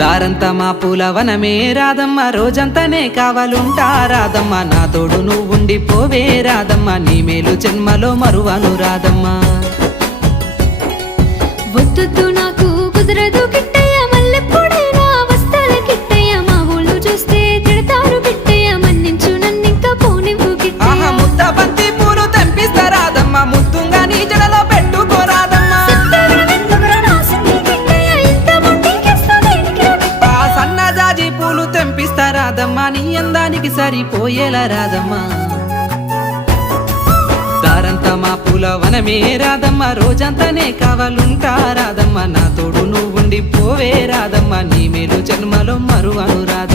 దారంతా మా పూలవనమే రాదమ్మ, రోజంతానే కావాలుంటా రాదమ్మ, నా తోడు నువ్వుండి పోవే రాదమ్మ, నీ మేలు జన్మలో మరువను రాదమ్మ. వద్దు నాకు కుదరదు కిట్టయ్య, మల్లెప్పుడైనా వస్తాల కిట్టయ్య, మా ఊళ్ళు చూస్తే తిడతారు కిట్టయ్య, మన్నించు నన్నింకా పోనివ్వు కిట్టయ్య. ముద్ద బంతి పూలు తెంపిస్తా రాదమ్మ, ముద్దుంగా నీ జడలో పెట్టుకోరాదమ్మ. సన్నజాజి పూలు తెంపిస్తా రాదమ్మ, నీ అందానికి సరిపోయేలా రాదమ్మ. దారంతా మా పూలవనమే రాదమ్మ, రోజంతానే కావాలుంటా రాదమ్మ, నా తోడు నువ్వుండి పోవే రాదమ్మ, నీ మేలు జన్మలో మరువను రాదమ్మ.